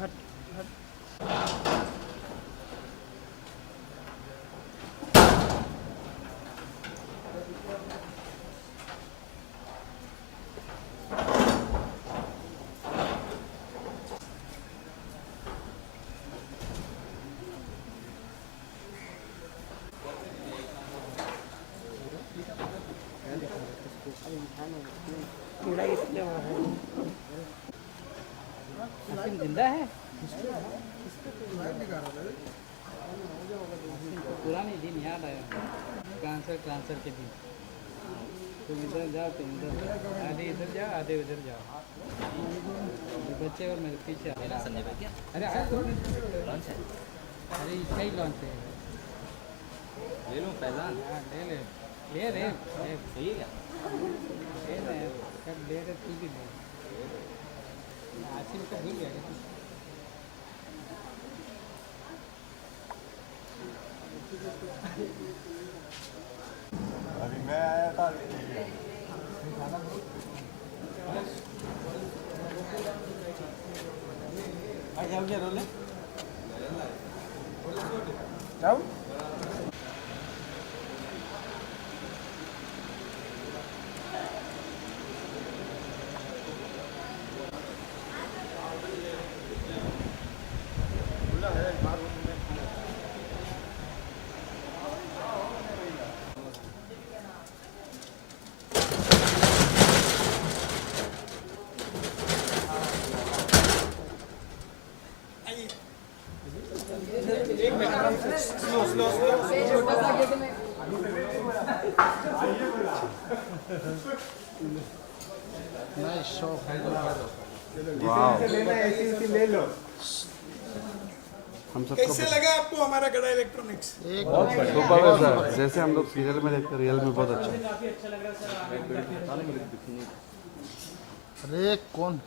हट हट। जिंदा है पुराने दिन याद आया, ट्रांसफर के दिन। तुम इधर जाओ, तुम इधर, आधे इधर जाओ, आधे उधर जाओ। बच्चे और मेरे पीछे। संजय भाई क्या अरे लॉन्च है? अरे इसका ही लॉन्च है। ले लूँ पहचान? हाँ ले ले ले सही है क्या? ले ले कब ले रहे तू भी ले। आसिम को भूल गया क्या? अभी मैं आया था। भाई जाओ क्या रोले? जाओ। नाइस शॉप है। ले लो। हम सबको कैसे लगा आपको हमारा गड़ा इलेक्ट्रॉनिक्स? बहुत सुपर है सर, जैसे हम लोग सीरियल में देखते रियल में बहुत अच्छा। अरे कौन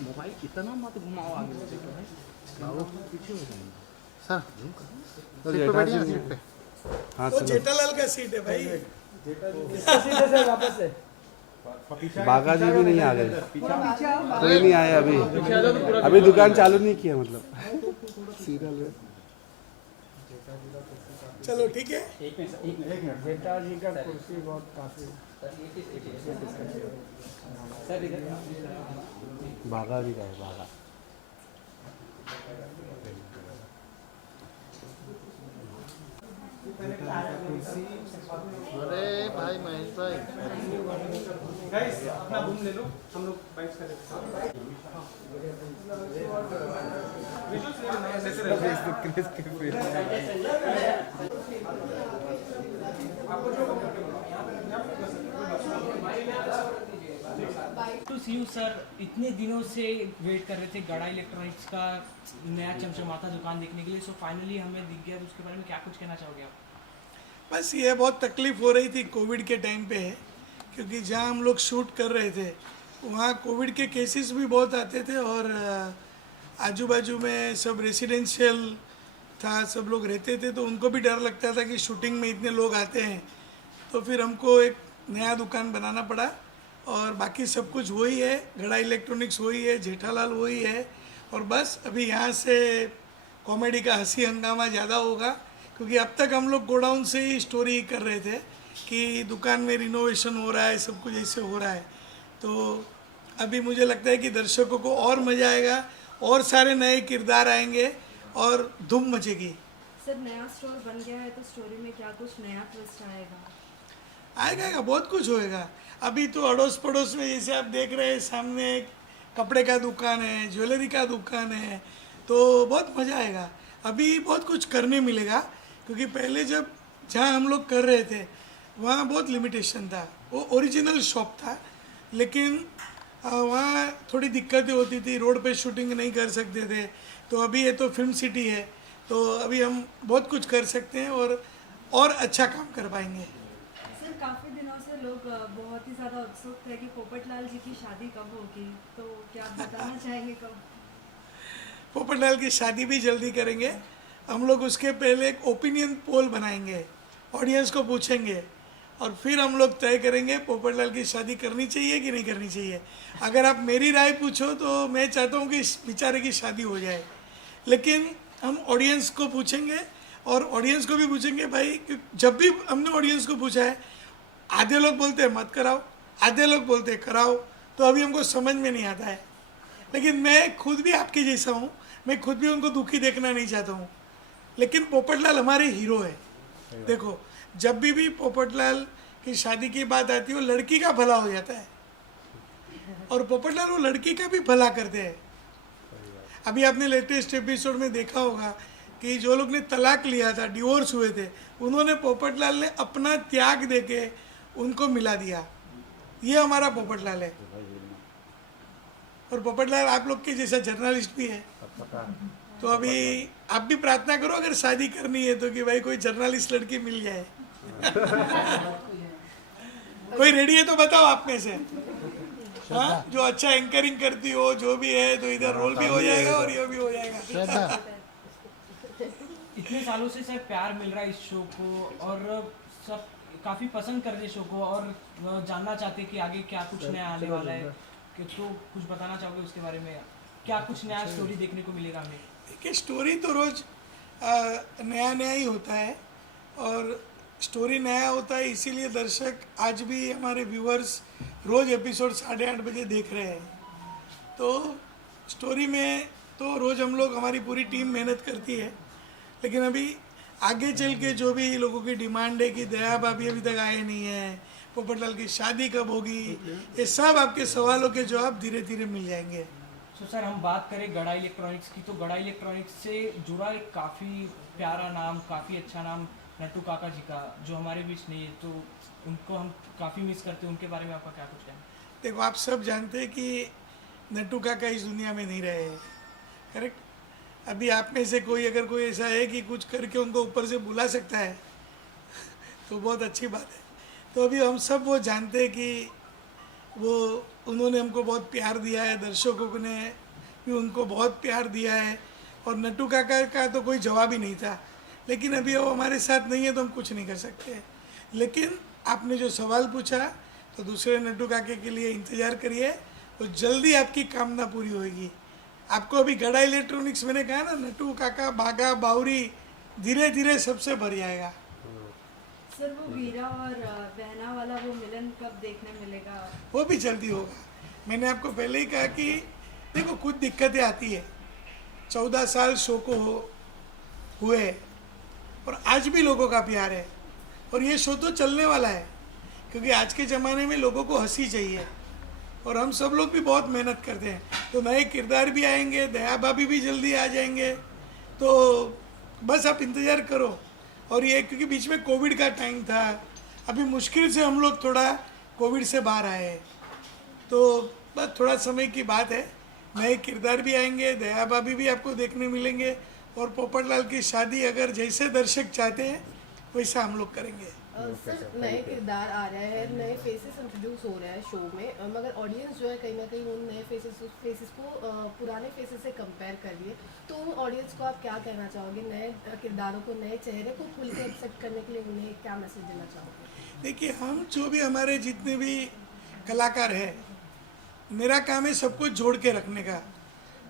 मोबाइल इतना मत घुमाओ आगे पीछे हो जाएंगे सर तो सीट पे बैठिए ना, सीट पे। हाँ वो चलो, जेठालाल का सीट है भाई। बागा जी भी नहीं आ गए, कोई नहीं आया अभी, अभी दुकान चालू नहीं किया मतलब सीरियल में। चलो ठीक है। बेटा जी का कुर्सी बहुत काफी। बागा जी का है, बागा। अरे भाई महेश भाई, अपना रूम ले लो, हम लोग बाइक कर टू सी यू सर, इतने दिनों से वेट कर रहे थे गड़ा इलेक्ट्रॉनिक्स का नया चमचमाता दुकान देखने के लिए, सो फाइनली हमें दिख गया। तो उसके बारे में क्या कुछ कहना चाहोगे आप? बस ये बहुत तकलीफ हो रही थी कोविड के टाइम पे, क्योंकि जहाँ हम लोग शूट कर रहे थे वहाँ कोविड के केसेस भी बहुत आते थे और आजू बाजू में सब रेसिडेंशियल था, सब लोग रहते थे, तो उनको भी डर लगता था कि शूटिंग में इतने लोग आते हैं। तो फिर हमको एक नया दुकान बनाना पड़ा और बाकी सब कुछ वही है, गड़ा इलेक्ट्रॉनिक्स वही है, जेठालाल वही है। और बस अभी यहाँ से कॉमेडी का हंसी हंगामा ज़्यादा होगा, क्योंकि अब तक हम लोग गोडाउन से ही स्टोरी कर रहे थे कि दुकान में रिनोवेशन हो रहा है, सब कुछ ऐसे हो रहा है। तो अभी मुझे लगता है कि दर्शकों को और मज़ा आएगा और सारे नए किरदार आएंगे और धूम मचेगी। सर नया स्टोर बन गया है तो स्टोरी में क्या कुछ नया ट्विस्ट आएगा? आएगा, बहुत कुछ होएगा। अभी तो अड़ोस पड़ोस में जैसे आप देख रहे हैं, सामने एक कपड़े का दुकान है, ज्वेलरी का दुकान है, तो बहुत मज़ा आएगा। अभी बहुत कुछ करने मिलेगा, क्योंकि पहले जब जहाँ हम लोग कर रहे थे वहाँ बहुत लिमिटेशन था, वो ओरिजिनल शॉप था, लेकिन वहाँ थोड़ी दिक्कतें होती थी, रोड पे शूटिंग नहीं कर सकते थे। तो अभी ये तो फिल्म सिटी है, तो अभी हम बहुत कुछ कर सकते हैं और अच्छा काम कर पाएंगे। सर काफ़ी दिनों से लोग बहुत ही ज़्यादा उत्सुक थे कि पोपटलाल जी की शादी कब होगी, तो क्या आप बताना चाहेंगे कब? पोपटलाल की शादी भी जल्दी करेंगे हम लोग। उसके पहले एक ओपिनियन पोल बनाएंगे, ऑडियंस को पूछेंगे और फिर हम लोग तय करेंगे पोपटलाल की शादी करनी चाहिए कि नहीं करनी चाहिए। अगर आप मेरी राय पूछो तो मैं चाहता हूँ कि इस बेचारे की शादी हो जाए, लेकिन हम ऑडियंस को पूछेंगे और ऑडियंस को भी पूछेंगे भाई, जब भी हमने ऑडियंस को पूछा है, आधे लोग बोलते हैं मत कराओ, आधे लोग बोलते हैं कराओ, तो अभी हमको समझ में नहीं आता है। लेकिन मैं खुद भी आपके जैसा हूँ, मैं खुद भी उनको दुखी देखना नहीं चाहता हूँ, लेकिन पोपटलाल हमारे हीरो है। देखो, जब भी पोपटलाल की शादी की बात आती है वो लड़की का भला हो जाता है, और पोपटलाल वो लड़की का भी भला करते हैं। अभी आपने लेटेस्ट एपिसोड में देखा होगा कि जो लोग ने तलाक लिया था, डिवोर्स हुए थे, उन्होंने पोपटलाल ने अपना त्याग देके उनको मिला दिया। ये हमारा पोपटलाल है। और पोपटलाल आप लोग के जैसा जर्नलिस्ट भी है, तो अभी आप भी प्रार्थना करो अगर शादी करनी है तो कि भाई कोई जर्नलिस्ट लड़की मिल जाए। कोई रेडी है तो बताओ आप में से, हाँ, जो अच्छा एंकरिंग करती हो, जो भी है, तो इधर रोल भी हो जाएगा और ये भी हो जाएगा। इतने सालों से सर प्यार मिल रहा है इस शो को, और सब काफ़ी पसंद कर रहे शो को, और जानना चाहते कि आगे क्या कुछ नया आने वाला है, कि तो कुछ बताना चाहोगे उसके बारे में? क्या कुछ नया स्टोरी देखने को मिलेगा हमें? देखिए, स्टोरी तो रोज़ नया नया ही होता है, और स्टोरी नया होता है इसीलिए दर्शक आज भी हमारे व्यूअर्स रोज़ एपिसोड 8:30 बजे देख रहे हैं। तो स्टोरी में तो रोज़ हम लोग, हमारी पूरी टीम मेहनत करती है, लेकिन अभी आगे चल के जो भी लोगों की डिमांड है कि दया भाभी अभी तक आए नहीं है, पोपटलाल की शादी कब होगी, ये सब आपके सवालों के जवाब धीरे धीरे मिल जाएंगे। तो सर हम बात करें गड़ा इलेक्ट्रॉनिक्स की, तो गड़ा इलेक्ट्रॉनिक्स से जुड़ा एक काफ़ी प्यारा नाम, काफ़ी अच्छा नाम नट्टू काका जी का, जो हमारे बीच नहीं है, तो उनको हम काफ़ी मिस करते हैं। उनके बारे में आपका क्या कुछ है? देखो, आप सब जानते हैं कि नट्टू काका इस दुनिया में नहीं रहे, करेक्ट? अभी आप में से कोई अगर कोई ऐसा है कि कुछ करके उनको ऊपर से बुला सकता है तो बहुत अच्छी बात है। तो अभी हम सब वो जानते हैं कि वो, उन्होंने हमको बहुत प्यार दिया है, दर्शकों ने भी उनको बहुत प्यार दिया है, और नट्टू काका का तो कोई जवाब ही नहीं था। लेकिन अभी वो हमारे साथ नहीं है तो हम कुछ नहीं कर सकते। लेकिन आपने जो सवाल पूछा, तो दूसरे नट्टू काके के लिए इंतज़ार करिए, तो जल्दी आपकी कामना पूरी होगी। आपको अभी गड़ा इलेक्ट्रॉनिक्स, मैंने कहा ना, नट्टू काका, बागा, बावरी, धीरे धीरे सबसे भर जाएगा। सर, वो वीरा और बहना वाला वो मिलन कब देखने मिलेगा? वो भी जल्दी होगा। मैंने आपको पहले ही कहा कि देखो, कुछ दिक्कतें आती है, 14 साल शो को हुए और आज भी लोगों का प्यार है, और ये शो तो चलने वाला है, क्योंकि आज के ज़माने में लोगों को हंसी चाहिए, और हम सब लोग भी बहुत मेहनत करते हैं। तो नए किरदार भी आएंगे, दया भाभी भी जल्दी आ जाएंगे, तो बस आप इंतज़ार करो। और ये क्योंकि बीच में कोविड का टाइम था, अभी मुश्किल से हम लोग थोड़ा कोविड से बाहर आए, तो बस थोड़ा समय की बात है। नए किरदार भी आएंगे, दया भाभी भी आपको देखने मिलेंगे, और पोपटलाल की शादी अगर जैसे दर्शक चाहते हैं वैसा हम लोग करेंगे। सर, नए किरदार आ रहे हैं, नए फेसेस इंट्रोड्यूस हो रहे हैं शो में, मगर ऑडियंस जो है कहीं ना कहीं उन नए फेसेस को पुराने फेसेस से कंपेयर कर लिए, तो उन ऑडियंस को आप क्या कहना चाहोगे? नए किरदारों को, नए चेहरे को खुल के एक्सेप्ट करने के लिए उन्हें क्या मैसेज देना चाहोगे? देखिए, हम जो भी हमारे जितने भी कलाकार हैं, मेरा काम है सबको जोड़ के रखने का,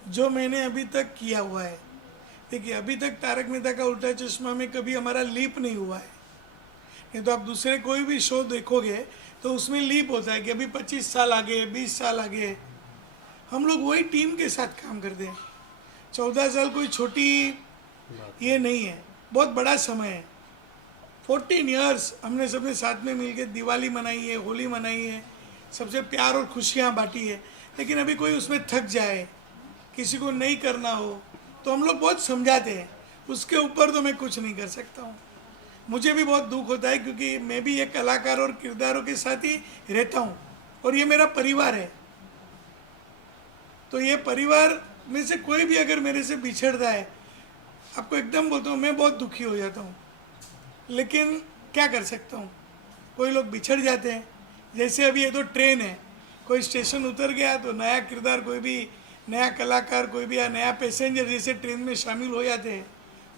जो मैंने अभी तक किया हुआ है। देखिए, अभी तक तारक मेहता का उल्टा चश्मा में कभी हमारा लीप नहीं हुआ है, नहीं तो आप दूसरे कोई भी शो देखोगे तो उसमें लीप होता है कि अभी 25 साल आगे, 20 साल आगे। हम लोग वही टीम के साथ काम करते हैं। 14 साल कोई छोटी ये नहीं है, बहुत बड़ा समय है। 14 ईयर्स हमने सबने साथ में मिलकर दिवाली मनाई है, होली मनाई है, सबसे प्यार और खुशियाँ बांटी है। लेकिन अभी कोई उसमें थक जाए, किसी को नहीं करना हो, तो हम लोग बहुत समझाते हैं, उसके ऊपर तो मैं कुछ नहीं कर सकता हूँ। मुझे भी बहुत दुख होता है, क्योंकि मैं भी ये कलाकार और किरदारों के साथ ही रहता हूँ, और ये मेरा परिवार है। तो ये परिवार में से कोई भी अगर मेरे से बिछड़ता है, आपको एकदम बोलता हूँ, मैं बहुत दुखी हो जाता हूँ। लेकिन क्या कर सकता हूँ, कोई लोग बिछड़ जाते हैं। जैसे अभी ये तो ट्रेन है, कोई स्टेशन उतर गया तो नया किरदार, कोई भी नया कलाकार, कोई भी नया पैसेंजर जैसे ट्रेन में शामिल हो जाते हैं,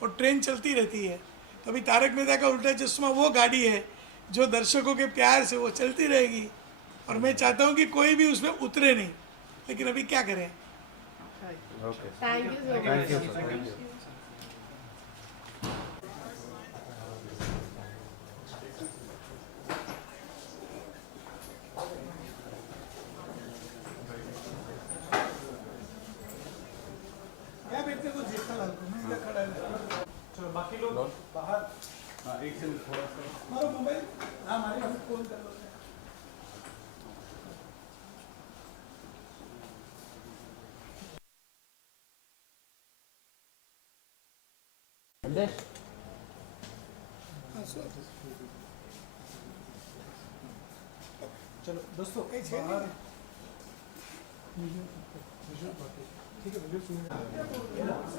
और ट्रेन चलती रहती है। तो अभी तारक मेहता का उल्टा चश्मा वो गाड़ी है जो दर्शकों के प्यार से वो चलती रहेगी और मैं चाहता हूँ कि कोई भी उसमें उतरे नहीं, लेकिन अभी क्या करें। Thank you so thank you much. Sir, thank you. क्या बेचते तो जेठालाल को, मैं इधर खड़ा है। चलो बाकी लोग बाहर। एक से थोड़ा सा हमारा मोबाइल हमारे हम फोन कर लो। चलो दोस्तों बाहर ठीक है, वीडियो सुनिए।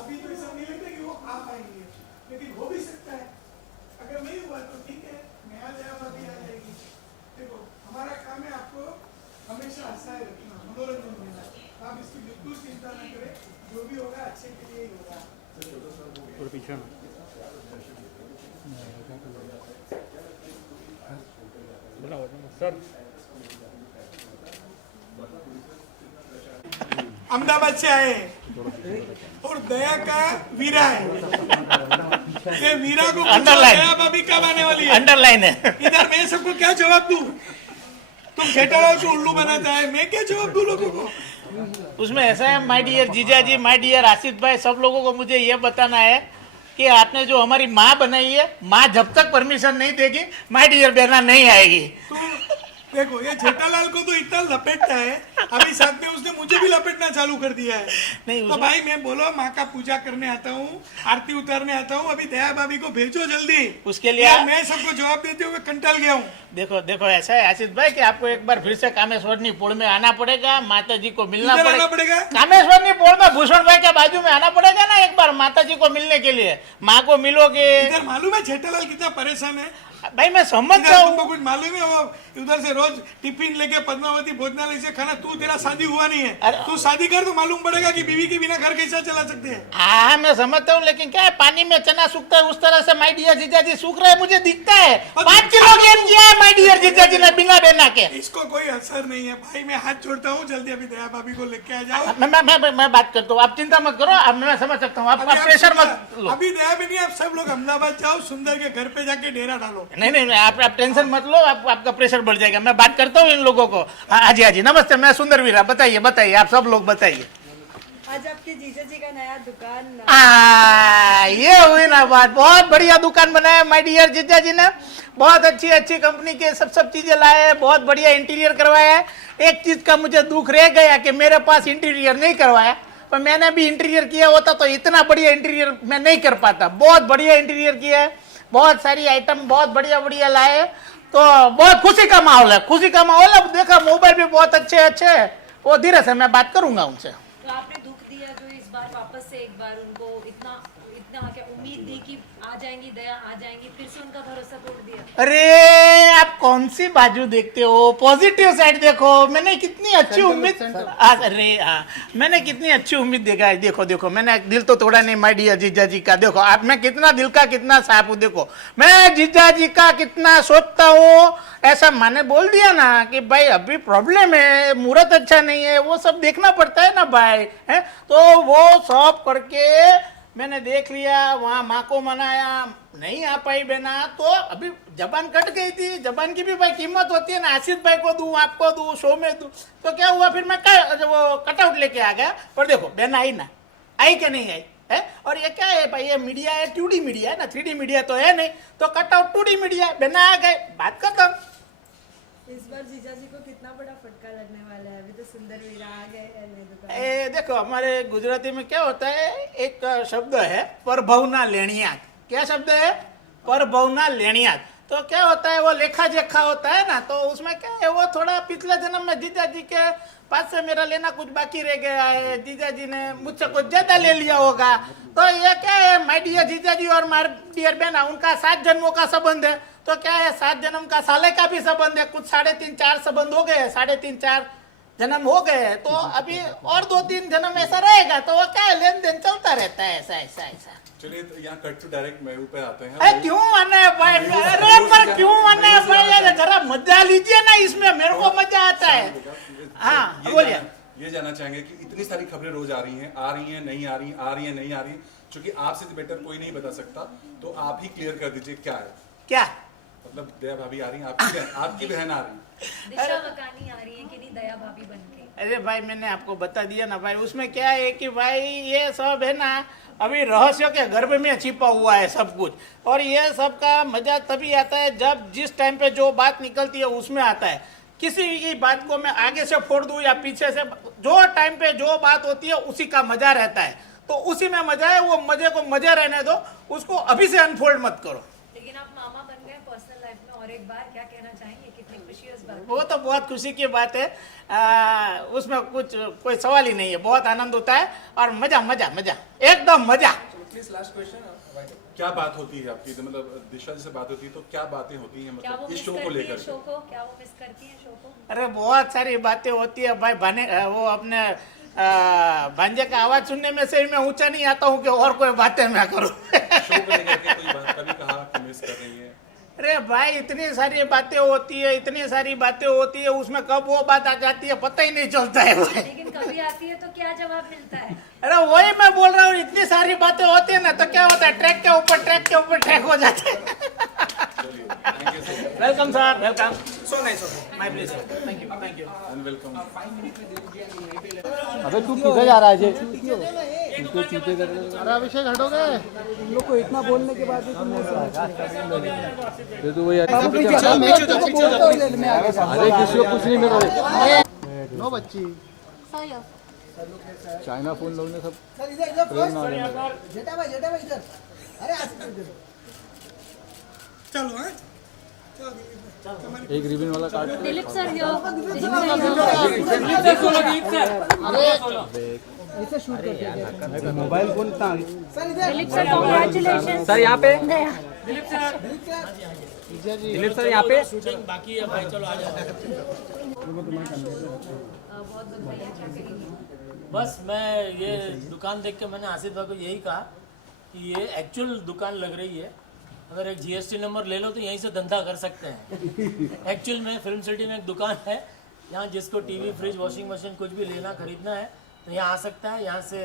अभी तो ऐसा नहीं लगता कि वो आ पाएंगे, लेकिन हो भी सकता है। अगर नहीं हुआ तो ठीक है, नया नया बात आ जाएगी। देखो हमारा काम है आपको हमेशा हंसाए रखना, मनोरंजन देना। आप इसकी बिल्कुल चिंता न करें, जो भी होगा अच्छे के लिए ही होगा। और पीछे सर अहमदाबाद से आए और दया का वीरा है। ये वीरा को अंडरलाइन। दया भाभी कब आने वाली है? अंडरलाइन है। इधर मैं सबको क्या जवाब दूं? तुम जेठालाल को उल्लू बनाता है, मैं क्या जवाब दूं लोगों को? उसमें ऐसा है, माय डियर जीजा जी, माय डियर आसिफ भाई, सब लोगों को मुझे ये बताना है कि आपने जो हमारी माँ बनाई है, माँ जब तक परमिशन नहीं देगी माय डियर बहना नहीं आएगी। देखो ये जेठालाल को तो इतना लपेटता है, अभी साथ में उसने मुझे भी लपेटना चालू कर दिया है। नहीं, तो भाई मैं बोलो माँ का पूजा करने आता हूँ, आरती उतारने आता हूँ, अभी दया भाभी को भेजो जल्दी। उसके लिए यार मैं सबको जवाब देते हुए कंटाल गया हूँ। देखो देखो, ऐसा है आसिफ भाई कि आपको एक बार फिर से कामेश्वरनी पोल में आना पड़ेगा, माता जी को मिलना इधर आना पड़ेगा। पड़ेगा? कामेश्वरनी पोल में भूषण भाई के बाजू में आना पड़ेगा ना एक बार, माता जी को मिलने के लिए। माँ को मिलोगे। इधर मालूम है जेठालाल कितना परेशान है? भाई मैं समझ इधर रहा तुमको हूँ। कुछ मालूम है? वो उधर से रोज टिफिन लेके पद्मावती भोजनालय से खाना, तू तेरा शादी हुआ नहीं है, अरे- तू शादी कर तो मालूम पड़ेगा कि बीवी के बिना घर कैसा चला सकते हैं। हाँ मैं समझता हूँ, लेकिन क्या है, पानी में चना सूखता है उस तरह से माय डियर जीजा जी सूख रहे हैं, मुझे दिखता है। 5 किलो गेन किया है माय डियर जीजा जी ने बिना बहना के। इसको कोई असर नहीं है भाई, मैं हाथ जोड़ता हूँ, जल्दी अभी दया भाभी को लेके आ जाओ। मैं बात करता हूँ, आप चिंता मत करो, अब मैं समझ सकता हूँ, आप अभी आप प्रेशर मत सुंदर- लो। अभी दया भी नहीं, आप सब लोग अहमदाबाद जाओ, सुंदर के घर पे जाके डेरा डालो। नहीं नहीं नहीं, आप टेंशन मत लो, आपका प्रेशर बढ़ जाएगा। मैं बात करता हूँ इन लोगों को। हाँ जी हाँ जी, नमस्ते, मैं सुंदर वीरा। बताइए बताइए, आप सब लोग बताइए। आज आपके जीजा जी का नया दुकान ये हुई ना बात, बहुत बढ़िया दुकान बनाया माय डियर जीजा जी ने, बहुत अच्छी अच्छी कंपनी के सब चीजें लाए हैं, बहुत बढ़िया इंटीरियर करवाया है। एक चीज का मुझे दुख रह गया कि मेरे पास इंटीरियर नहीं करवाया, पर मैंने भी इंटीरियर किया होता तो इतना बढ़िया इंटीरियर मैं नहीं कर पाता। बहुत बढ़िया इंटीरियर किया है, बहुत सारी आइटम बहुत बढ़िया बढ़िया लाए, तो बहुत खुशी का माहौल है, खुशी का माहौल है। देखा मोबाइल भी बहुत अच्छे अच्छे है, वो धीरे से मैं बात करूंगा उनसे। तो आपने दुख दिया जो इस बार वापस से एक बार उनको इतना इतना क्या उम्मीद दी कि आ जाएंगी दया आ जाएंगी, फिर से उनका भरोसा तोड़ दिया। अरे आप कौन सी बाजू देखते हो, पॉजिटिव साइड देखो। मैंने कितनी अच्छी उम्मीद, अरे हाँ, मैंने कितनी अच्छी उम्मीद देखा है। देखो देखो, मैंने दिल तो तोड़ा नहीं माय डियर जीजा जी का। देखो आप, मैं कितना दिल का कितना साफ हूँ। देखो मैं जीजा जी का कितना सोचता हूँ। ऐसा मैंने बोल दिया ना कि भाई अभी प्रॉब्लम है, मुहूर्त अच्छा नहीं है, वो सब देखना पड़ता है ना भाई, है तो वो सब करके मैंने देख लिया, वहाँ माँ को मनाया, नहीं आ पाई बहना, तो अभी जबान कट गई थी। जबान की भी भाई कीमत होती है ना, आसिफ भाई को दूं, आपको दूं, शो में दूं, तो क्या हुआ फिर मैं वो कटआउट लेके आ गया। पर देखो बहन आई ना, आई क्या नहीं आई है। और ये क्या है भाई, ये मीडिया है, 2D मीडिया है ना, 3D मीडिया तो है नहीं, तो कटआउट 2D मीडिया, बहना आ गए, बात खत्म। इस इस बार जीजा जी को कितना बड़ा फटका लगने वाला है? अभी तो सुंदर वीरा आ गए हैं नई दुकान। देखो हमारे गुजराती में क्या होता है, एक शब्द है परभवना लेणियात। क्या शब्द है? परभवना लेणियात। तो क्या होता है, वो लेखा जोखा होता है ना, तो उसमें क्या है, वो थोड़ा पिछले जन्म में जीजा जी के पास से मेरा लेना कुछ बाकी रह गया है, जीजा जी ने मुझसे कुछ ज्यादा ले लिया होगा। तो ये क्या है, माय डियर जीजा जी और माय डियर बहना, उनका 7 जन्मों का संबंध है। तो क्या है, 7 जन्म का साले का भी संबंध है, कुछ 3.5-4 संबंध हो गए, 3.5-4 जन्म हो गए हैं। तो अभी और 2-3 जन्म ऐसा रहेगा, तो वो क्या है, लेन देन चलता रहता है, ऐसा ऐसा ऐसा। चलिए तो यहाँ कट टू डायरेक्ट महबूब पे आते हैं। अरे क्यों आना है भाई? अरे पर क्यों आना है भाई? यार जरा मजा लीजिए ना, इसमें मेरे को मजा आता है। हाँ बोलिए। ये जानना चाहेंगे कि इतनी सारी खबरें रोज आ रही हैं, नहीं आ रही, आ रही हैं नहीं आ रही, क्योंकि आपसे बेटर कोई नहीं बता सकता, तो आप ही क्लियर कर दीजिए क्या है। क्या मतलब दया भाभी आ रही है, आपकी बहन आ रही है, दिशा मकानी आ रही है कि नहीं दया भाभी बनके? अरे भाई मैंने आपको बता दिया ना भाई, उसमें क्या है कि भाई ये सब है ना अभी रहस्य के गर्भ में छिपा हुआ है सब कुछ। और ये सब का मजा तभी आता है जब जिस टाइम पे जो बात निकलती है उसमें आता है। किसी की बात को मैं आगे से फोड़ दूं या पीछे से, जो टाइम पे जो बात होती है उसी का मजा रहता है। तो उसी में मजा है, वो मजे को मजे रहने दो, उसको अभी से अनफोल्ड मत करो। लेकिन आप मामा बन गए पर्सनल लाइफ में, और एक बार क्या कहना चाहेंगे? कितनी खुशी उस बात? वो तो बहुत खुशी की बात है, उसमें कुछ कोई सवाल ही नहीं है। बहुत आनंद होता है और मजा मजा मजा एकदम मजा। क्या बात होती है आपकी, मतलब दिशा जी से बात होती है तो क्या बातें होती हैं, मतलब इस शो को लेकर? क्या वो मिस करती हैं शो को? अरे बहुत सारी बातें होती है भाई। वो अपने भांजे का आवाज सुनने में से ही मैं ऊंचा नहीं आता हूँ कि और कोई बातें मैं करूँ। शो को लेकर के कोई बात कभी कहा कि मिस कर रही है? अरे भाई इतनी सारी बातें होती है, इतनी सारी बातें होती है, उसमें कब वो बात आ जाती है पता ही नहीं चलता है भाई। लेकिन कभी आती है तो क्या जवाब मिलता है? अरे वही मैं बोल रहा हूँ, इतनी सारी बातें होती है ना, तो क्या होता है, ट्रैक के ऊपर ट्रैक हो जाता है। Welcome sir, welcome. So nice of my place. Thank you and welcome. अबे तू किधर जा रहा है? इनको चीते कर रहे। अरे अभिषेक हटोगे? तुम लोग को इतना बोलने के बाद भी तुम नहीं समझते। तो वही अरे किसी को कुछ नहीं मिला। नो बच्ची चाइना फोन लोग ने सब चलो एक रिबन वाला कार्ड। दिलीप सर यो ऐसे शूट करते हैं मोबाइल फोन इतना आगे। दिलीप सर कांग्रेचुलेशन सर यहाँ पे दिलीप सर यहाँ पे बाकी है भाई, चलो आ जाओ। बहुत बधाई, क्या करेंगे? बस मैं ये दुकान देख के मैंने आसिफ भाई को यही कहा कि ये एक्चुअल दुकान लग रही है। अगर एक जीएसटी नंबर ले लो तो यहीं से धंधा कर सकते हैं। एक्चुअल में फिल्म सिटी में एक दुकान है, यहाँ जिसको टीवी, फ्रिज, वॉशिंग मशीन कुछ भी लेना खरीदना है तो यहाँ आ सकता है, यहाँ से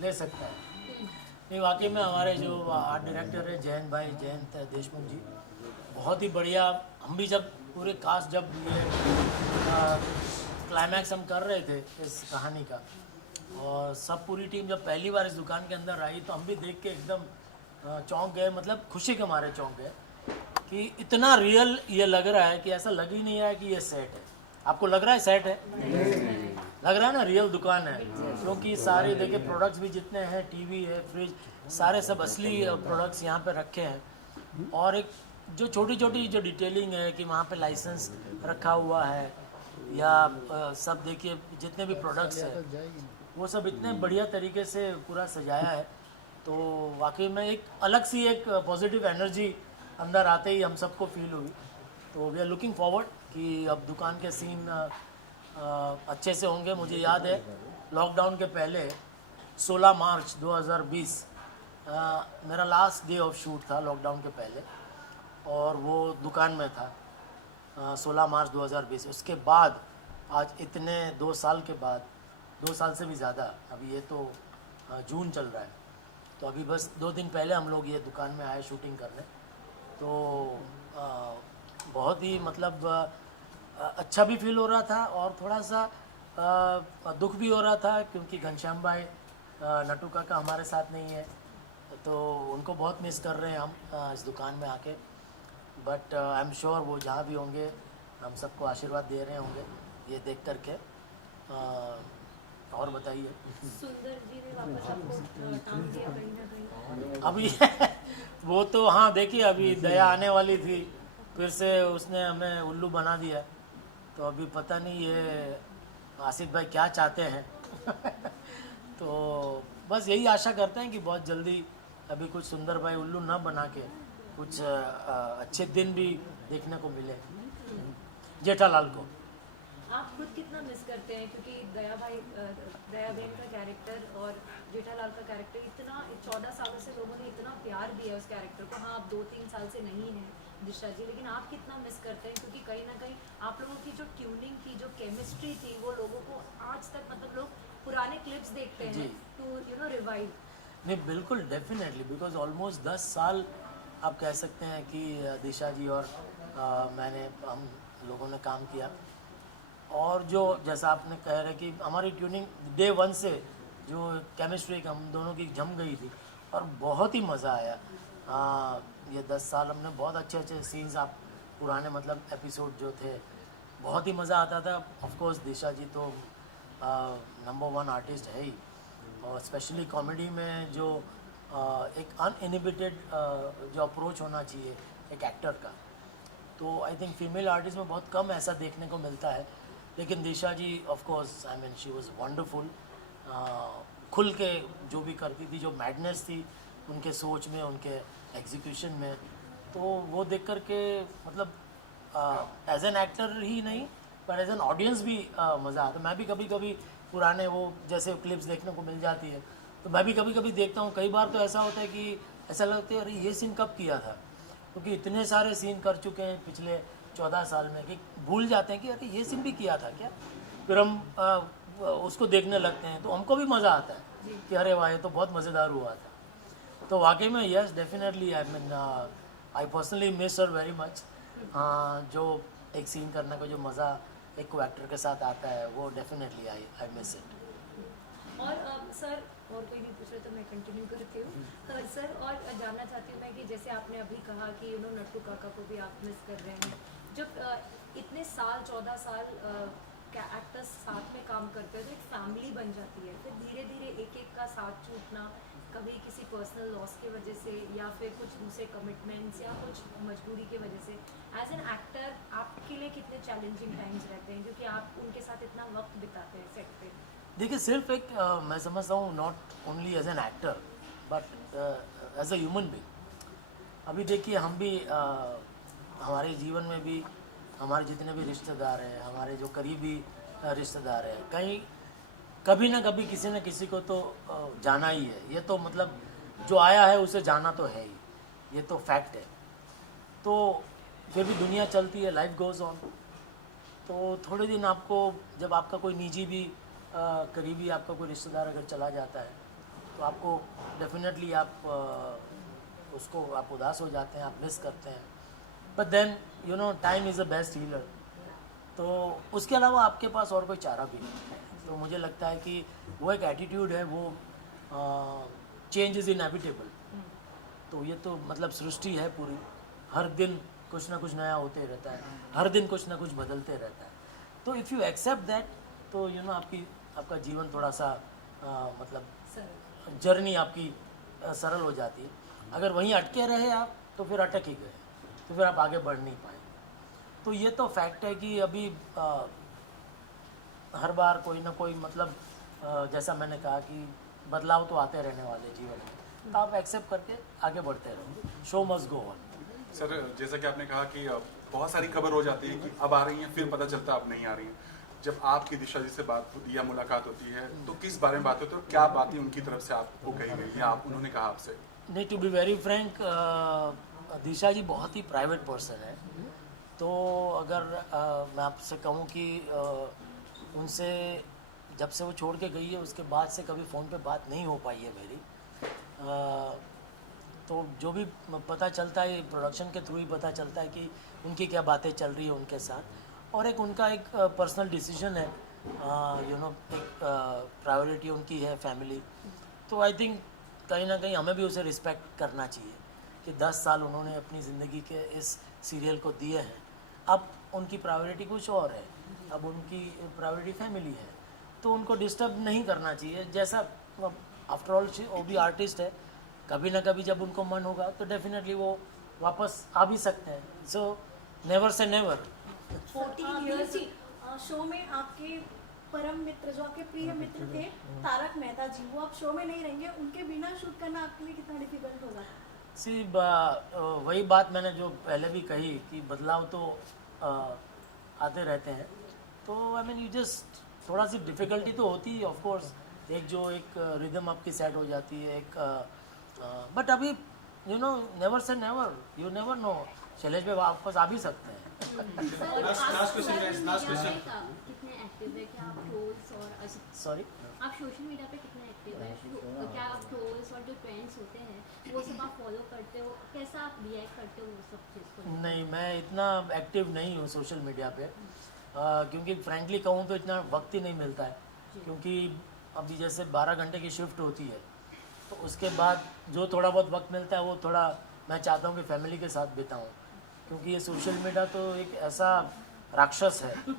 ले सकता है। नहीं वाकई में हमारे जो आर्ट डायरेक्टर है जयंत देशमुख जी, बहुत ही बढ़िया। हम भी जब पूरे कास्ट जब ये क्लाइमैक्स हम कर रहे थे इस कहानी का, और सब पूरी टीम जब पहली बार इस दुकान के अंदर आई तो हम भी देख के एकदम चौंक गए, मतलब खुशी के मारे चौंक गए कि इतना रियल ये लग रहा है कि ऐसा लग ही नहीं रहा है कि ये सेट है। आपको लग रहा है सेट है? लग रहा है ना रियल दुकान है, क्योंकि सारे देखिए प्रोडक्ट्स भी जितने हैं, टीवी है, फ्रिज, सारे सब असली प्रोडक्ट्स यहाँ पे रखे हैं। और एक जो छोटी छोटी जो डिटेलिंग है कि वहाँ पे लाइसेंस रखा हुआ है या सब देखिए जितने भी प्रोडक्ट्स हैं वो सब इतने बढ़िया तरीके से पूरा सजाया है। तो वाकई में एक अलग सी एक पॉजिटिव एनर्जी अंदर आते ही हम सबको फील हुई। तो वी आर लुकिंग फॉरवर्ड कि अब दुकान के सीन अच्छे से होंगे। मुझे याद है लॉकडाउन के पहले 16 मार्च 2020 मेरा लास्ट डे ऑफ शूट था लॉकडाउन के पहले, और वो दुकान में था 16 मार्च 2020। उसके बाद आज इतने 2 साल के बाद, 2 साल से भी ज़्यादा, अभी ये तो जून चल रहा है, तो अभी बस 2 दिन पहले हम लोग ये दुकान में आए शूटिंग करने। तो बहुत ही मतलब अच्छा भी फील हो रहा था और थोड़ा सा दुख भी हो रहा था, क्योंकि घनश्याम भाई नटू काका हमारे साथ नहीं है, तो उनको बहुत मिस कर रहे हैं हम इस दुकान में आके। बट आई एम श्योर वो जहाँ भी होंगे हम सबको आशीर्वाद दे रहे होंगे ये देख करके। और बताइए। सुंदर जी ने वापस आपको टांग दिया कहीं ना कहीं। अभी वो तो हाँ देखिए, अभी दया आने वाली थी, फिर से उसने हमें उल्लू बना दिया। तो अभी पता नहीं ये आसिफ भाई क्या चाहते हैं। तो बस यही आशा करते हैं कि बहुत जल्दी अभी कुछ सुंदर भाई उल्लू ना बना के कुछ अच्छे दिन भी देखने को मिले जेठालाल को। आप खुद कितना मिस करते हैं, क्योंकि दया बहन का कैरेक्टर और जेठालाल का कैरेक्टर इतना 14 सालों से लोगों ने इतना प्यार दिया उस कैरेक्टर को। हाँ, आप 2-3 साल से नहीं हैं दिशा जी, लेकिन आप कितना मिस करते हैं, क्योंकि कहीं ना कहीं आप लोगों की जो ट्यूनिंग थी, जो केमिस्ट्री थी, वो लोगों को आज तक मतलब लोग पुराने क्लिप्स देखते हैं टू रिवाइव। नहीं बिल्कुल डेफिनेटली, बिकॉज ऑलमोस्ट 10 साल आप कह सकते हैं कि दिशा जी और हम लोगों ने काम किया। और जो जैसा आपने कह रहे कि हमारी ट्यूनिंग डे 1 से जो केमिस्ट्री हम दोनों की जम गई थी और बहुत ही मज़ा आया। ये 10 साल हमने बहुत अच्छे अच्छे सीन्स, आप पुराने मतलब एपिसोड जो थे, बहुत ही मज़ा आता था। ऑफ कोर्स दिशा जी तो नंबर 1 आर्टिस्ट है ही, और स्पेशली कॉमेडी में जो एक अनइनिबिटेड जो अप्रोच होना चाहिए एक एक्टर का, तो आई थिंक फीमेल आर्टिस्ट में बहुत कम ऐसा देखने को मिलता है। लेकिन Disha ji of course I mean she was wonderful. खुल के जो भी करती थी, जो मैडनेस थी उनके सोच में, उनके एग्जीक्यूशन में, तो वो देख कर के मतलब एज एन एक्टर ही नहीं पर एज एन ऑडियंस भी मज़ा आता। मैं भी कभी कभी पुराने वो जैसे क्लिप्स देखने को मिल जाती है तो मैं भी कभी कभी देखता हूँ। कई बार तो ऐसा होता है कि ऐसा लगता है अरे ये सीन कब किया था, क्योंकि इतने सारे सीन कर चुके हैं पिछले 14 साल में कि भूल जाते हैं कि अरे ये सीन भी किया था क्या। फिर हम उसको देखने लगते हैं तो हमको भी मज़ा आता है कि अरे वाह ये तो बहुत मज़ेदार हुआ था। तो वाकई में yes definitely I mean I personally miss her very much. जो एक सीन करने का जो मज़ा एक को एक्टर के साथ आता है वो डेफिनेटली आई मिस इट। और सर, और कोई नहीं पूछ रहे तो मैं कंटिन्यू करती हूँ। सर, और जानना चाहती हूँ मैं कि जैसे आपने अभी कहा कि नट्टू काका को भी आप मिस कर रहे हैं। जब इतने साल 14 साल एक्टर्स साथ में काम करते हैं तो एक फैमिली बन जाती है। फिर धीरे धीरे एक एक का साथ छूटना, कभी किसी पर्सनल लॉस की वजह से या फिर कुछ दूसरे कमिटमेंट्स या कुछ मजबूरी की वजह से, एज एन एक्टर आपके लिए कितने चैलेंजिंग टाइम्स रहते हैं, क्योंकि आप उनके साथ इतना वक्त बिताते हैं सेट पे? देखिए सिर्फ एक मैं समझता हूँ not only as an actor but as a human being. अभी देखिए हम भी हमारे जीवन में भी हमारे जितने भी रिश्तेदार हैं, हमारे जो करीबी रिश्तेदार हैं, कहीं कभी ना कभी किसी न किसी को तो जाना ही है। ये तो मतलब जो आया है उसे जाना तो है ही, ये तो फैक्ट है। तो फिर भी दुनिया चलती है, लाइफ गोज़ ऑन। तो थोड़े दिन आपको जब आपका कोई निजी भी करीबी आपका कोई रिश्तेदार अगर चला जाता है तो आपको डेफिनेटली आप उसको आप उदास हो जाते हैं, आप मिस करते हैं। But then you know time is the best healer. तो उसके अलावा आपके पास और कोई चारा भी नहीं है। तो मुझे लगता है कि वो एक एटीट्यूड है, वो चेंज इज़ इनएविटेबल। तो ये तो मतलब सृष्टि है पूरी, हर दिन कुछ ना कुछ नया होते रहता है, हर दिन कुछ ना कुछ बदलते रहता है। तो इफ़ यू एक्सेप्ट दैट तो यू नो आपका जीवन थोड़ा सा मतलब जर्नी आपकी सरल हो जाती है। अगर वहीं अटके रहे आप तो फिर अटक ही गए, तो फिर आप आगे बढ़ नहीं पाएंगे। तो ये तो फैक्ट है कि अभी हर बार कोई ना कोई मतलब जैसा मैंने कहा कि बदलाव तो आते रहने वाले जीवन में, तो आप एक्सेप्ट करके आगे बढ़ते रहो। Show must go on. Sir जैसा कि आपने कहा कि बहुत सारी खबर हो जाती है कि अब आ रही हैं, फिर पता चलता है अब नहीं आ रही हैं। जब आपकी दिशा जी से बात होती है या मुलाकात होती है तो किस बारे में बात होती है और क्या बातें उनकी तरफ से आपको कही गई या उन्होंने कहा आपसे? नहीं, टू बी वेरी फ्रैंक, दिशा जी बहुत ही प्राइवेट पर्सन है। तो अगर मैं आपसे कहूँ कि उनसे जब से वो छोड़ के गई है उसके बाद से कभी फ़ोन पे बात नहीं हो पाई है मेरी। तो जो भी पता चलता है प्रोडक्शन के थ्रू ही पता चलता है कि उनकी क्या बातें चल रही है उनके साथ। और एक उनका एक पर्सनल डिसीजन है, यू नो एक प्रायोरिटी उनकी है फैमिली। तो आई थिंक कहीं ना कहीं हमें भी उसे रिस्पेक्ट करना चाहिए कि 10 साल उन्होंने अपनी ज़िंदगी के इस सीरियल को दिए हैं। अब उनकी प्रायोरिटी कुछ और है, अब उनकी प्रायोरिटी फैमिली है, तो उनको डिस्टर्ब नहीं करना चाहिए। जैसा आफ्टर ऑल वो भी आर्टिस्ट है, कभी ना कभी जब उनको मन होगा तो डेफिनेटली वो वापस आ भी सकते हैं। So never say never. 14 years show में आपके परम मित्र, जो आपके प्रिय मित्र थे तारक मेहता जी, वो अब शो में नहीं रहेंगे, उनके बिना शूट करना आपके लिए कितना डिफिकल्ट होगा? वही बात मैंने जो पहले भी कही कि बदलाव तो आते रहते हैं, तो आई मीन यू जस्ट थोड़ा सी डिफ़िकल्टी तो होती है ऑफ कोर्स, एक रिदम आपकी सेट हो जाती है बट अभी you know never say never, you never know, Shailesh भाई वापस आ भी सकते हैं। सॉरी, आप सोशल मीडिया पे कितने एक्टिव है? क्या आप ट्रोल्स और जो ट्रेंड्स होते हैं वो सब आप फॉलो करते हो? कैसा आप रिएक्ट करते हो वो सब चीज़ को? नहीं, मैं इतना एक्टिव नहीं हूँ सोशल मीडिया पे, क्योंकि फ्रैंकली कहूँ तो इतना वक्त ही नहीं मिलता है, क्योंकि अभी जैसे 12 घंटे की शिफ्ट होती है, तो उसके बाद जो थोड़ा बहुत वक्त मिलता है वो थोड़ा मैं चाहता हूँ कि फैमिली के साथ बिताऊँ, क्योंकि ये सोशल मीडिया तो एक ऐसा राक्षस है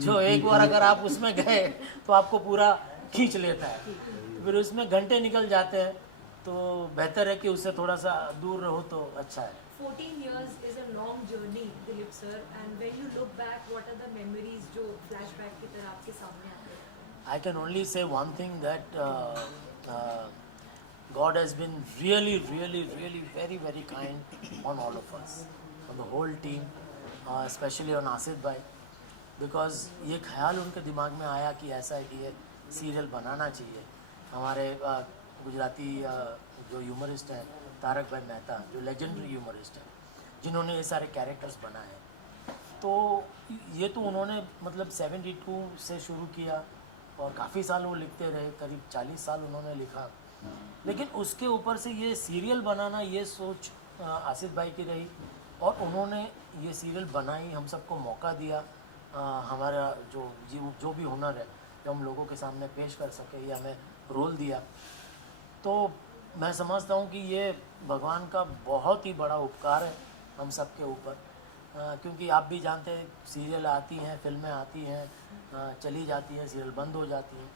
जो एक बार अगर आप उसमें गए तो आपको पूरा खींच लेता है, फिर उसमें घंटे निकल जाते हैं, तो बेहतर है कि उससे थोड़ा सा दूर रहो तो अच्छा है। 14 years is a long journey, Dilip sir, and when you look back, what are the memories जो flashback की तरह आपके सामने आते हैं? I can only say one thing that God has been really, really, really very, very kind on all of us, on the whole team, especially on Asif भाई, because ये ख्याल उनके दिमाग में आया कि ऐसा है कि ये सीरियल बनाना चाहिए। हमारे गुजराती जो ह्यूमरिस्ट हैं तारक भाई मेहता, जो लेजेंडरी ह्यूमरिस्ट हैं, जिन्होंने ये सारे कैरेक्टर्स बनाए हैं, तो ये तो उन्होंने मतलब 72 से शुरू किया और काफ़ी साल वो लिखते रहे, करीब 40 साल उन्होंने लिखा, लेकिन उसके ऊपर से ये सीरियल बनाना, ये सोच आसिफ भाई की रही और उन्होंने ये सीरियल बनाई, हम सबको मौका दिया, हमारा जो भी हुनर है जो हम लोगों के सामने पेश कर सके, ये हमें रोल दिया। तो मैं समझता हूँ कि ये भगवान का बहुत ही बड़ा उपकार है हम सब के ऊपर, क्योंकि आप भी जानते हैं सीरियल आती हैं, फिल्में आती हैं, चली जाती हैं, सीरियल बंद हो जाती हैं,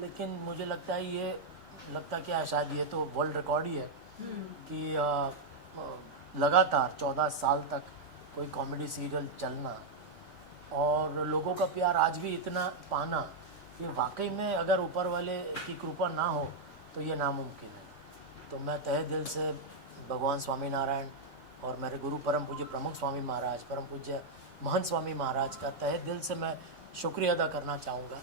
लेकिन मुझे लगता है क्या है, शायद ये तो वर्ल्ड रिकॉर्ड ही है कि लगातार 14 साल तक कोई कॉमेडी सीरियल चलना और लोगों का प्यार आज भी इतना पाना, ये वाकई में अगर ऊपर वाले की कृपा ना हो तो ये नामुमकिन है। तो मैं तहे दिल से भगवान स्वामी नारायण और मेरे गुरु परम पूज्य प्रमुख स्वामी महाराज, परम पूज्य महंत स्वामी महाराज का तहे दिल से मैं शुक्रिया अदा करना चाहूँगा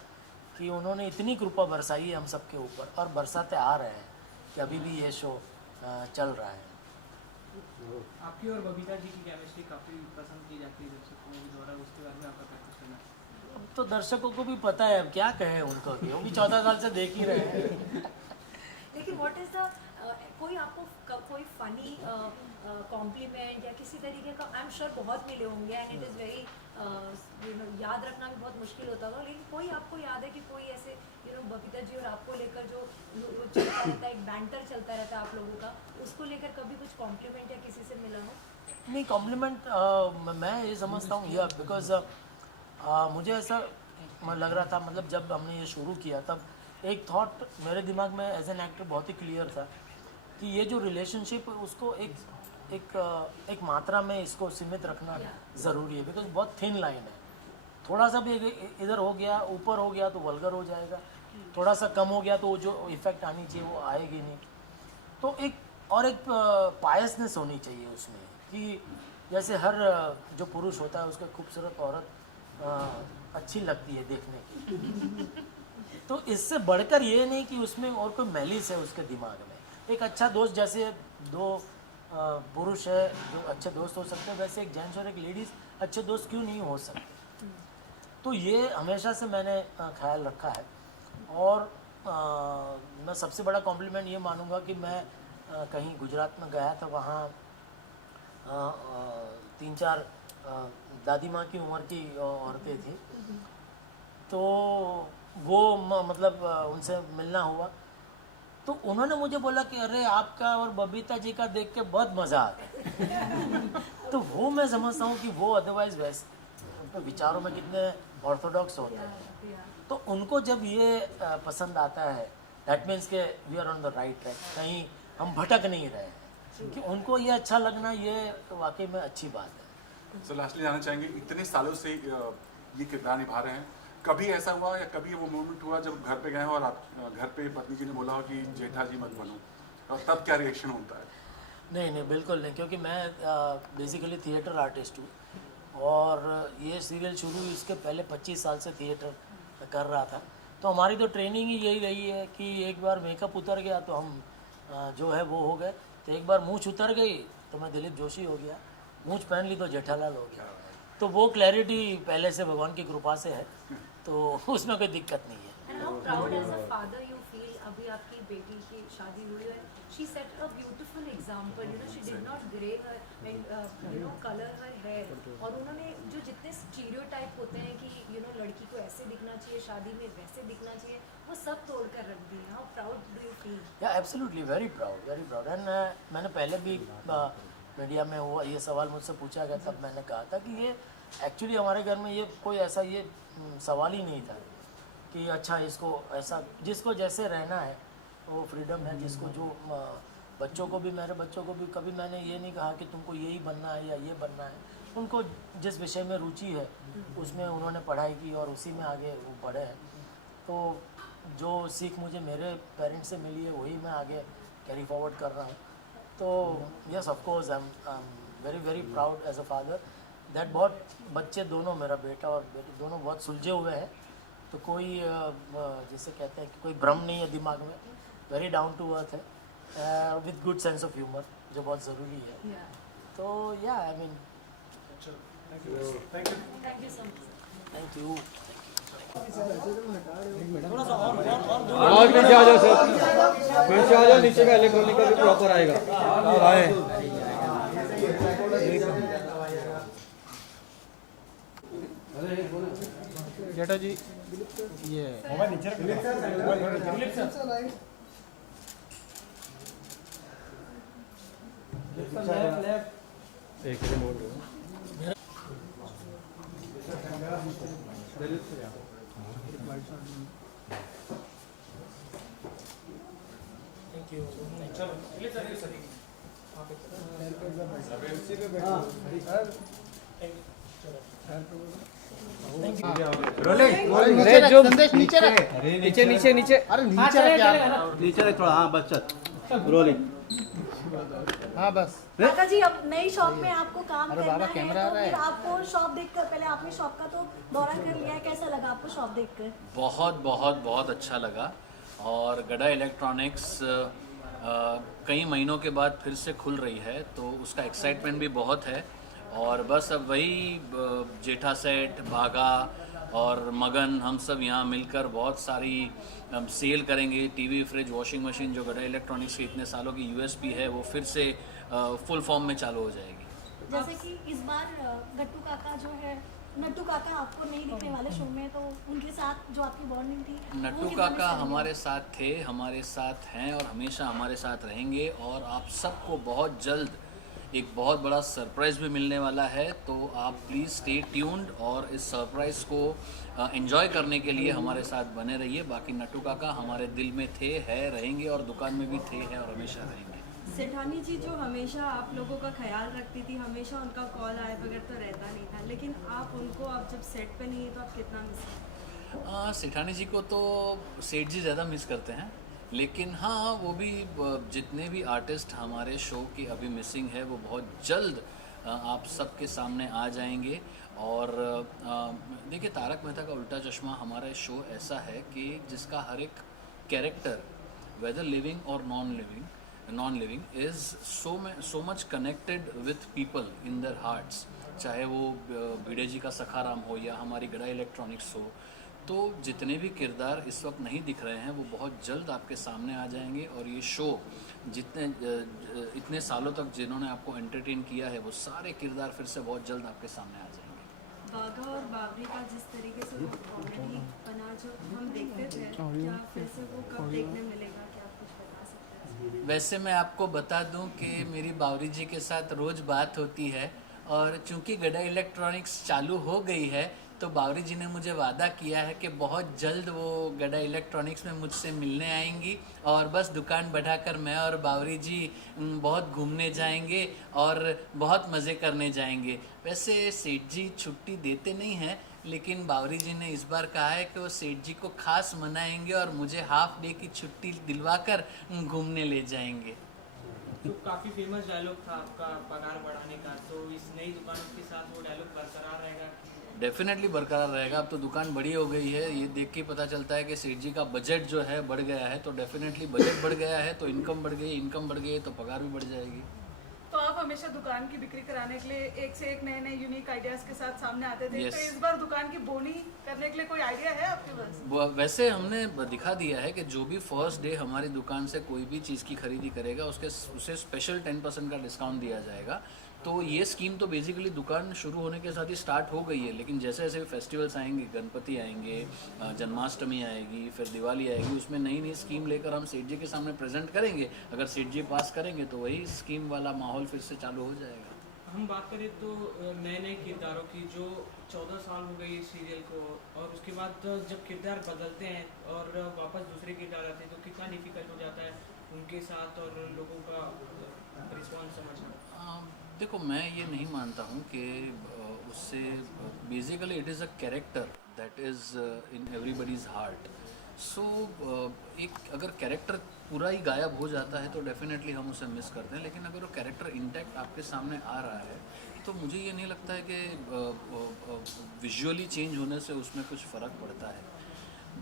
कि उन्होंने इतनी कृपा बरसाई है हम सब के ऊपर और बरसाते आ रहे हैं कि अभी भी ये शो चल रहा है। आपकी और बबीता जी की केमिस्ट्री काफ़ी पसंद की जाती है दर्शकों के द्वारा, उसके बारे में आपका क्या कुछ कहना है? अब तो दर्शकों को भी पता है, अब क्या कहें उनको कि वो भी 14 साल से देख ही रहे हैं। लेकिन व्हाट इज द कोई आपको कोई फनी कॉम्प्लीमेंट या किसी तरीके का, आई एम श्योर बहुत मिले होंगे एंड इट इज़ वेरी याद रखना भी बहुत मुश्किल होता होगा, लेकिन कोई आपको याद है कि कोई ऐसे बबीता जी और आपको लेकर जो चलता रहता है, एक बैंटर चलता रहता है आप लोगों का, उसको लेकर कभी कुछ कॉम्प्लीमेंट या किसी से मिला हो? नहीं, कॉम्प्लीमेंट मैं ये समझता हूँ ये बिकॉज मुझे ऐसा लग रहा था, मतलब जब हमने ये शुरू किया तब एक थॉट मेरे दिमाग में एज एन एक्टर बहुत ही क्लियर था कि ये जो रिलेशनशिप उसको एक मात्रा में इसको सीमित रखना ज़रूरी है, बिकॉज बहुत थिन लाइन है। थोड़ा सा भी इधर हो गया, ऊपर हो गया तो वल्गर हो जाएगा, थोड़ा सा कम हो गया तो जो इफ़ेक्ट आनी चाहिए वो आएगी नहीं। तो एक पायसनेस होनी चाहिए उसमें कि जैसे हर जो पुरुष होता है उसको खूबसूरत औरत अच्छी लगती है देखने की, तो इससे बढ़कर ये नहीं कि उसमें और कोई मैलिस है उसके दिमाग में। एक अच्छा दोस्त, जैसे दो पुरुष है जो अच्छे दोस्त हो सकते हैं, वैसे एक जेंट्स और एक लेडीज़ अच्छे दोस्त क्यों नहीं हो सकते। तो ये हमेशा से मैंने ख्याल रखा है और मैं सबसे बड़ा कॉम्प्लीमेंट ये मानूंगा कि मैं कहीं गुजरात में गया था, वहाँ 3-4 दादी माँ की उम्र की औरतें थी, तो वो मतलब उनसे मिलना हुआ तो उन्होंने मुझे बोला कि अरे आपका और बबीता जी का देख के बहुत मज़ा आता है। तो वो मैं समझता हूँ कि वो अदरवाइज़ अपने विचारों में कितने ऑर्थोडॉक्स होते हैं। तो उनको जब ये पसंद आता है, दैट मीन्स के we are on the right track, कहीं हम भटक नहीं रहे हैं, कि उनको ये अच्छा लगना ये वाकई में अच्छी बात है। सो लास्टली जानना चाहेंगे, इतने सालों से ये किरदार निभा रहे हैं, कभी ऐसा हुआ या कभी वो मोमेंट हुआ जब घर पे गए हो और आप घर पे पत्नी जी ने बोला हो कि जेठा जी मत बनो, और तब क्या रिएक्शन होता है? नहीं, बिल्कुल नहीं, क्योंकि मैं बेसिकली थिएटर आर्टिस्ट हूँ और ये सीरियल शुरू इसके पहले 25 साल से थिएटर कर रहा था। तो हमारी तो ट्रेनिंग ही यही रही है कि एक बार मेकअप उतर गया तो हम जो है वो हो गए। तो एक बार मूंछ उतर गई तो मैं दिलीप जोशी हो गया, मूंछ पहन ली तो जेठालाल हो गया। तो वो क्लैरिटी पहले से भगवान की कृपा से है, तो उसमें कोई दिक्कत नहीं है। And how proud as a father you feel? अभी आपकी बेटी की शादी हुई है, she set a beautiful example. You know, she did not grey her and color her hair. और उन्होंने जो जितने stereotype होते हैं कि लड़की को ऐसे दिखना चाहिए, शादी में वैसे दिखना चाहिए, वो सब तोड़ कर रख दिए। How proud do you feel? Yeah, absolutely, very proud, very proud. And मैंने पहले भी मीडिया में हुआ ये सवाल मुझसे पूछा गया, तब मैंने कहा था कि ये एक्चुअली हमारे घर में ये कोई ऐसा ये सवाल ही नहीं था कि अच्छा इसको ऐसा, जिसको जैसे रहना है वो फ्रीडम है, जिसको जो बच्चों को भी, मेरे बच्चों को भी कभी मैंने ये नहीं कहा कि तुमको यही बनना है या ये बनना है। उनको जिस विषय में रुचि है उसमें उन्होंने पढ़ाई की और उसी में आगे वो बढ़े हैं। तो जो सीख मुझे मेरे पेरेंट्स से मिली है वही मैं आगे कैरी फॉरवर्ड कर रहा हूँ। तो yes, of course I am very very proud as a father that बहुत बच्चे दोनों, मेरा बेटा और बेटी दोनों बहुत सुलझे हुए हैं। तो कोई जैसे कहते हैं कि कोई भ्रम नहीं है दिमाग में, वेरी डाउन टू अर्थ है, with good sense of humour, जो बहुत ज़रूरी है। तो या I mean Thank you so much. Thank you. और नीचे आ जाओ सर, नीचे आ जाओ, नीचे का इलेक्ट्रॉनिक का भी प्रॉपर आएगा। आए जेठा जी, ये एक रिमोट थैंक यू। नीचे नीचे नीचे, अरे नीचे रख यार, नीचे रख थोड़ा। हाँ बस चल, रोलिंग। हाँ बस। काका जी, अब नई शॉप में आपको काम अरे करना बाबा, है, कैमरा आ तो रहा है। फिर आपको शॉप देखकर, पहले आपने शॉप का तो दौरा कर लिया है, कैसा लगा आपको शॉप देखकर? बहुत बहुत बहुत अच्छा लगा। और गड़ा इलेक्ट्रॉनिक्स कई महीनों के बाद फिर से खुल रही है, तो उसका एक्साइटमेंट भी बहुत है। और बस अब वही जेठा सेट, बागा और मगन, हम सब यहाँ मिलकर बहुत सारी सेल करेंगे। टीवी, फ्रिज, वॉशिंग मशीन, जो गड़ा इलेक्ट्रॉनिक्स की इतने सालों की यूएसपी है, वो फिर से फुल फॉर्म में चालू हो जाएगी। जैसे कि इस बार गट्टू काका जो है, नट्टू काका आपको नहीं दिखने वाले शो में, तो उनके साथ जो आपकी बॉन्डिंग थी, नट्टू काका हमारे साथ थे, हमारे साथ हैं और हमेशा हमारे साथ रहेंगे। और आप सबको बहुत जल्द एक बहुत बड़ा सरप्राइज़ भी मिलने वाला है, तो आप प्लीज़ स्टे ट्यून्ड और इस सरप्राइज़ को एंजॉय करने के लिए हमारे साथ बने रहिए। बाकी नट्टू काका हमारे दिल में थे, है, रहेंगे और दुकान में भी थे, हैं और हमेशा रहेंगे। सेठानी जी जो हमेशा आप लोगों का ख्याल रखती थी, हमेशा उनका कॉल आए बगैर तो रहता नहीं था, लेकिन आप उनको अब जब सेट पे नहीं है तो आप कितना मिस करते हैं? सेठानी जी को तो सेठ जी ज़्यादा मिस करते हैं, लेकिन हाँ वो भी जितने भी आर्टिस्ट हमारे शो की अभी मिसिंग है वो बहुत जल्द आप सबके सामने आ जाएंगे। और देखिए, तारक मेहता का उल्टा चश्मा हमारा शो ऐसा है कि जिसका हर एक कैरेक्टर, वेदर लिविंग और non living is so much connected with people in their hearts. चाहे वो भिड़े जी का सखाराम हो या हमारी गड़ा इलेक्ट्रॉनिक्स हो, तो जितने भी किरदार इस वक्त नहीं दिख रहे हैं वो बहुत जल्द आपके सामने आ जाएंगे। और ये शो इतने सालों तक जिन्होंने आपको एंटरटेन किया है, वो सारे किरदार फिर से बहुत जल्द आपके सामने आ जाएंगे। बागा और बाबरी का जिस तरीके से वो कॉमेडी बना जो हम देखते थे, क्या फिर से वो कब देखने मिलेगा, क्या आप कुछ बता सकते हैं? वैसे मैं आपको बता दूं कि मेरी बावरी जी के साथ रोज़ बात होती है और चूंकि गड़ा इलेक्ट्रॉनिक्स चालू हो गई है तो बावरी जी ने मुझे वादा किया है कि बहुत जल्द वो गड़ा इलेक्ट्रॉनिक्स में मुझसे मिलने आएंगी और बस दुकान बढ़ाकर मैं और बावरी जी बहुत घूमने जाएंगे और बहुत मज़े करने जाएंगे। वैसे सेठ जी छुट्टी देते नहीं हैं, लेकिन बावरी जी ने इस बार कहा है कि वो सेठ जी को खास मनाएंगे और मुझे हाफ डे की छुट्टी दिलवाकर घूमने ले जाएंगे। तो काफ़ी फेमस डायलॉग था आपका पगार बढ़ाने का, तो इस नई दुकान के साथ वो डायलॉग बरकरार रहेगा? डेफिनेटली बरकरार रहेगा। अब तो दुकान बड़ी हो गई है, ये देख के पता चलता है कि सेठ जी का बजट जो है बढ़ गया है, तो डेफिनेटली बजट बढ़ गया है तो इनकम बढ़ गई, इनकम बढ़ गई है तो पगार भी बढ़ जाएगी। तो आप हमेशा दुकान की बिक्री कराने के लिए एक से एक नए नए यूनिक आइडियाज के साथ सामने आते थे। Yes. तो इस बार दुकान की बोनी करने के लिए कोई आइडिया है आपके पास? वैसे हमने दिखा दिया है कि जो भी फर्स्ट डे हमारी दुकान से कोई भी चीज़ की खरीदी करेगा उसे स्पेशल 10% का डिस्काउंट दिया जाएगा। तो ये स्कीम तो बेसिकली दुकान शुरू होने के साथ ही स्टार्ट हो गई है, लेकिन जैसे जैसे फेस्टिवल्स आएंगे, गणपति आएंगे, जन्माष्टमी आएगी, फिर दिवाली आएगी, उसमें नई नई स्कीम लेकर हम सेठ जी के सामने प्रेजेंट करेंगे। अगर सेठ जी पास करेंगे तो वही स्कीम वाला माहौल फिर से चालू हो जाएगा। हम बात करें तो नए नए किरदारों की, जो 14 साल हो गई सीरियल को, और उसके बाद जब किरदार बदलते हैं और वापस दूसरे किरदार आते हैं तो कितना डिफिकल्ट हो जाता है उनके साथ और लोगों का रिस्पॉन्स समझना? देखो, मैं ये नहीं मानता हूँ कि उससे basically it is a character that is in everybody's heart. So एक अगर कैरेक्टर पूरा ही गायब हो जाता है तो डेफिनेटली हम उसे मिस करते हैं, लेकिन अगर वो कैरेक्टर इंटैक्ट आपके सामने आ रहा है तो मुझे ये नहीं लगता है कि विजुअली चेंज होने से उसमें कुछ फ़र्क पड़ता है।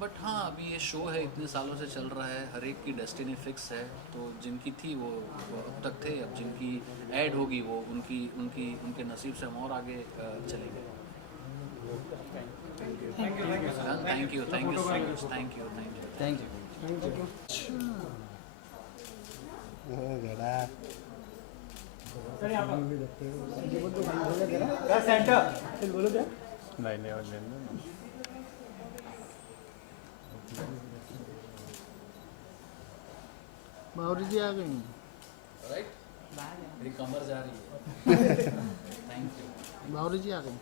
बट हाँ, अभी ये शो है, इतने सालों से चल रहा है, हर एक की डेस्टिनी फिक्स है, तो जिनकी थी वो अब तक थे, अब जिनकी ऐड होगी वो उनके नसीब से हम और आगे चले गए। Thank you so much, thank you. Bawri ji आ गई। राइट, मेरी कमर जा रही है। Thank you. बावरी जी आ गई।